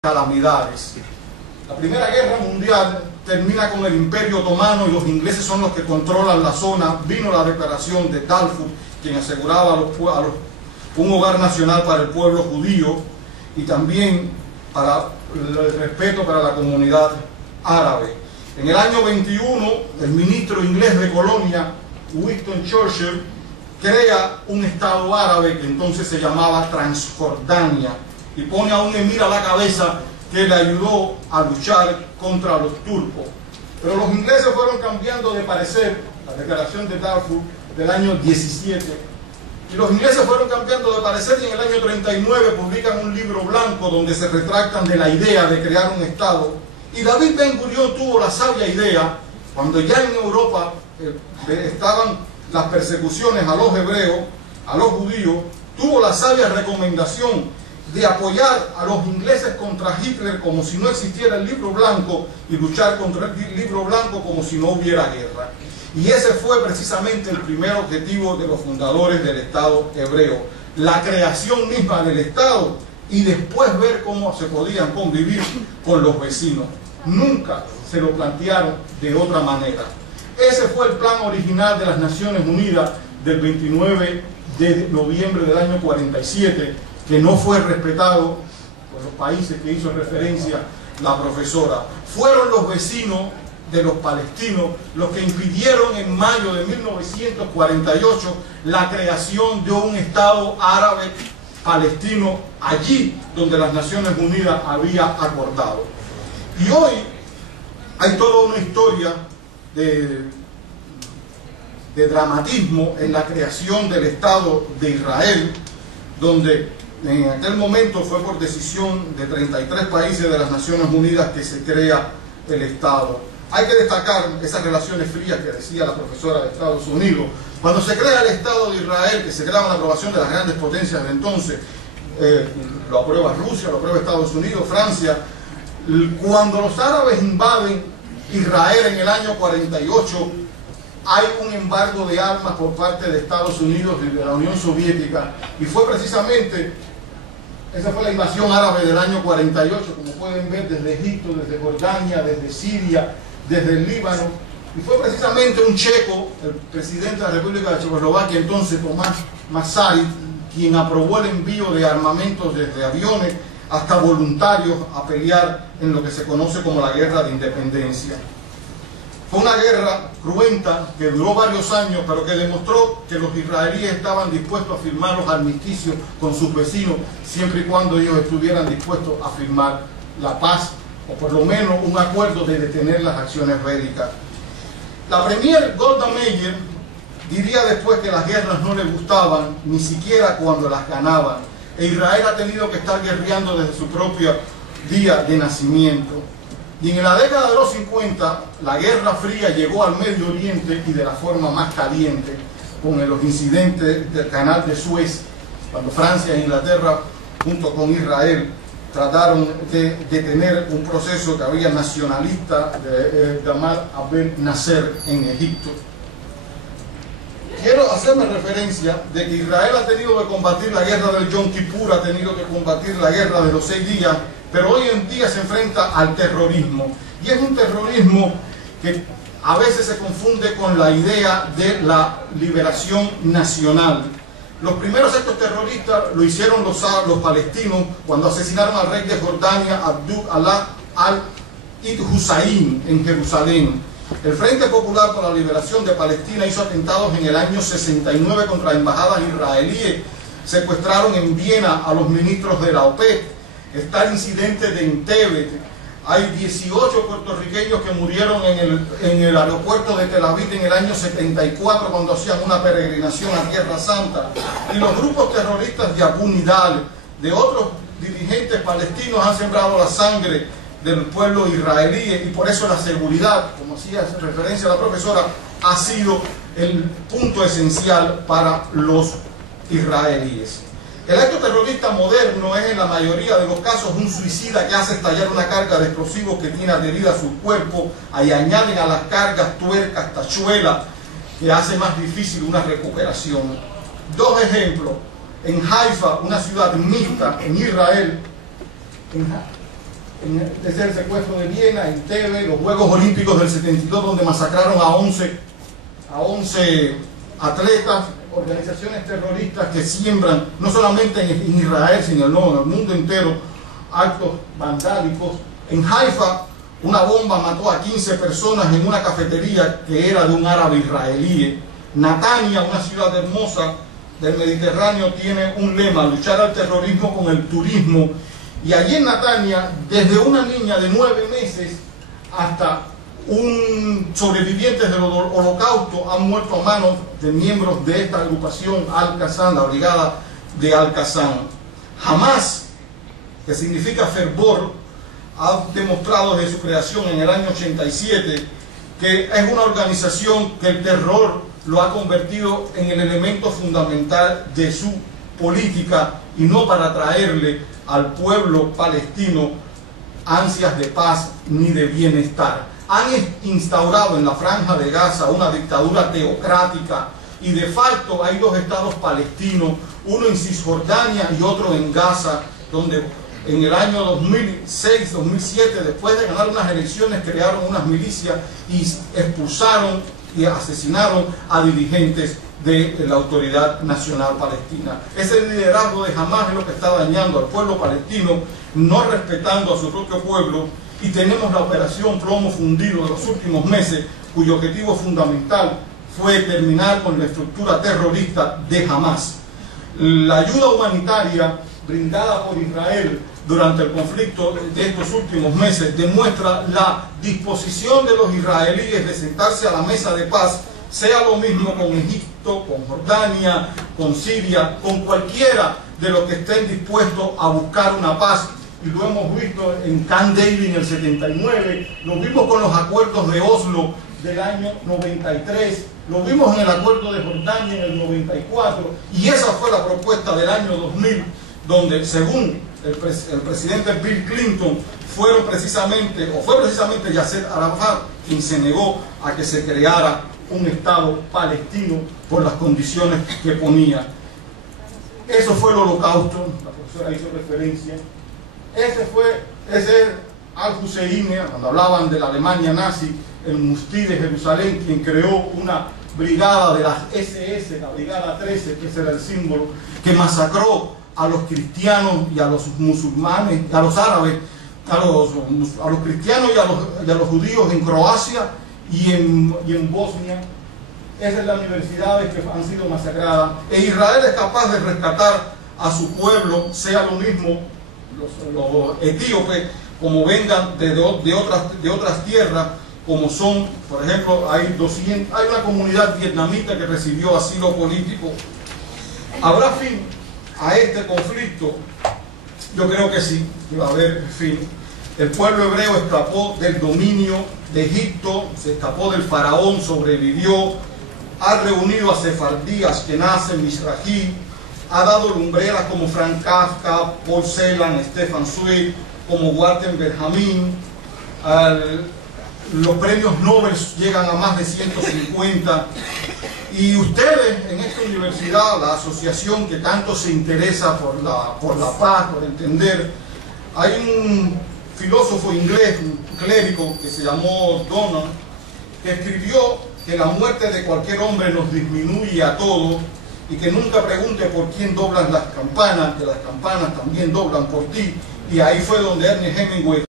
calamidades. La Primera Guerra Mundial termina con el Imperio Otomano y los ingleses son los que controlan la zona. Vino la declaración de Balfour, quien aseguraba un hogar nacional para el pueblo judío y también para el respeto para la comunidad árabe. En el año 21, el ministro inglés de Colonia, Winston Churchill, crea un estado árabe que entonces se llamaba Transjordania y pone a un emir a la cabeza que le ayudó a luchar contra los turcos. Pero los ingleses fueron cambiando de parecer, la declaración de Balfour del año 17, y los ingleses fueron cambiando de parecer y en el año 39 publican un libro blanco donde se retractan de la idea de crear un estado. Y David Ben Gurión tuvo la sabia idea, cuando ya en Europa estaban las persecuciones a los hebreos, a los judíos, tuvo la sabia recomendación de apoyar a los ingleses contra Hitler como si no existiera el libro blanco y luchar contra el libro blanco como si no hubiera guerra. Y ese fue precisamente el primer objetivo de los fundadores del Estado hebreo, la creación misma del Estado y después ver cómo se podían convivir con los vecinos. Nunca se lo plantearon de otra manera. Ese fue el plan original de las Naciones Unidas del 29 de noviembre del año 47, que no fue respetado por los países que hizo referencia la profesora. Fueron los vecinos de los palestinos los que impidieron en mayo de 1948 la creación de un Estado árabe palestino allí donde las Naciones Unidas había acordado. Y hoy hay toda una historia de dramatismo en la creación del Estado de Israel, donde en aquel momento fue por decisión de 33 países de las Naciones Unidas que se crea el Estado. Hay que destacar esas relaciones frías que decía la profesora de Estados Unidos. Cuando se crea el Estado de Israel, que se crea con la aprobación de las grandes potencias de entonces, lo aprueba Rusia, lo aprueba Estados Unidos, Francia. Cuando los árabes invaden Israel en el año 48, hay un embargo de armas por parte de Estados Unidos y de la Unión Soviética, y fue precisamente, esa fue la invasión árabe del año 48, como pueden ver, desde Egipto, desde Jordania, desde Siria, desde el Líbano, y fue precisamente un checo, el presidente de la República de Checoslovaquia, entonces Tomás Masaryk, quien aprobó el envío de armamentos desde aviones hasta voluntarios a pelear en lo que se conoce como la Guerra de Independencia. Fue una guerra cruenta que duró varios años, pero que demostró que los israelíes estaban dispuestos a firmar los armisticios con sus vecinos, siempre y cuando ellos estuvieran dispuestos a firmar la paz, o por lo menos un acuerdo de detener las acciones bélicas. La premier Golda Meir diría después que las guerras no le gustaban, ni siquiera cuando las ganaban, e Israel ha tenido que estar guerreando desde su propio día de nacimiento. Y en la década de los 50, la Guerra Fría llegó al Medio Oriente y de la forma más caliente, con los incidentes del Canal de Suez, cuando Francia e Inglaterra, junto con Israel, trataron de detener un proceso que había nacionalista de Gamal Abdel Nasser en Egipto. Quiero hacerme referencia de que Israel ha tenido que combatir la guerra del Yom Kippur, ha tenido que combatir la guerra de los 6 días, pero hoy en día se enfrenta al terrorismo. Y es un terrorismo que a veces se confunde con la idea de la liberación nacional. Los primeros actos terroristas lo hicieron los palestinos cuando asesinaron al rey de Jordania, Abdullah al-Hussein, en Jerusalén. El Frente Popular por la Liberación de Palestina hizo atentados en el año 69 contra embajadas israelíes. Secuestraron en Viena a los ministros de la OPEP. Está el incidente de Entebbe. Hay 18 puertorriqueños que murieron en el aeropuerto de Tel Aviv en el año 74 cuando hacían una peregrinación a Tierra Santa. Y los grupos terroristas de Abu Nidal, de otros dirigentes palestinos, han sembrado la sangre del pueblo israelí, y por eso la seguridad, como hacía referencia la profesora, ha sido el punto esencial para los israelíes. El acto terrorista moderno es en la mayoría de los casos un suicida que hace estallar una carga de explosivos que tiene adherida a su cuerpo, y añaden a las cargas tuercas, tachuelas, que hace más difícil una recuperación. Dos ejemplos. En Haifa, una ciudad mixta en Israel, desde el secuestro de Viena, Entebbe, los Juegos Olímpicos del 72, donde masacraron a 11 atletas, organizaciones terroristas que siembran, no solamente en Israel, sino en el mundo entero, actos vandálicos. En Haifa, una bomba mató a 15 personas en una cafetería que era de un árabe israelí. Natania, una ciudad hermosa del Mediterráneo, tiene un lema: luchar al terrorismo con el turismo. Y allí en Natania, desde una niña de 9 meses hasta un sobreviviente del holocausto han muerto a manos de miembros de esta agrupación Al-Qassam, la brigada de Al-Qassam. Hamas, que significa fervor, ha demostrado desde su creación en el año 87 que es una organización que el terror lo ha convertido en el elemento fundamental de su política, y no para traerle al pueblo palestino ansias de paz ni de bienestar. Han instaurado en la Franja de Gaza una dictadura teocrática, y de facto hay dos estados palestinos, uno en Cisjordania y otro en Gaza, donde en el año 2006-2007, después de ganar unas elecciones, crearon unas milicias y expulsaron y asesinaron a dirigentes de la Autoridad Nacional Palestina. Ese liderazgo de Hamas es lo que está dañando al pueblo palestino, no respetando a su propio pueblo. Y tenemos la operación Plomo Fundido de los últimos meses, cuyo objetivo fundamental fue terminar con la estructura terrorista de Hamas. La ayuda humanitaria brindada por Israel durante el conflicto de estos últimos meses demuestra la disposición de los israelíes de sentarse a la mesa de paz, sea lo mismo con Egipto, con Jordania, con Siria, con cualquiera de los que estén dispuestos a buscar una paz. Y lo hemos visto en Camp David en el 79, lo vimos con los acuerdos de Oslo del año 93, lo vimos en el acuerdo de Jordania en el 94, y esa fue la propuesta del año 2000, donde según el presidente Bill Clinton fue precisamente Yasser Arafat quien se negó a que se creara un Estado palestino por las condiciones que ponía. Eso fue el holocausto, la profesora hizo referencia. Ese es Al-Hussein, cuando hablaban de la Alemania nazi, el Mufti de Jerusalén, quien creó una brigada de las SS, la Brigada 13, que ese era el símbolo, que masacró a los cristianos y a los musulmanes, a los árabes, a los cristianos y a los judíos en Croacia y en Bosnia. Esas son las universidades que han sido masacradas. E Israel es capaz de rescatar a su pueblo, sea lo mismo los etíopes, como vengan de otras tierras, como son, por ejemplo, hay una comunidad vietnamita que recibió asilo político. ¿Habrá fin a este conflicto? Yo creo que sí, que va a haber fin. El pueblo hebreo escapó del dominio de Egipto, se escapó del faraón, sobrevivió, ha reunido a sefardíes que nacen Mizrahi, ha dado lumbreras como Frank Kafka, Paul Celan, Stefan Zweig, como Walter Benjamin. Los premios Nobel llegan a más de 150. Y ustedes en esta universidad, la asociación que tanto se interesa por la paz, por entender, hay un filósofo inglés, un clérigo que se llamó Donald, que escribió que la muerte de cualquier hombre nos disminuye a todos, y que nunca pregunte por quién doblan las campanas, que las campanas también doblan por ti. Y ahí fue donde Ernest Hemingway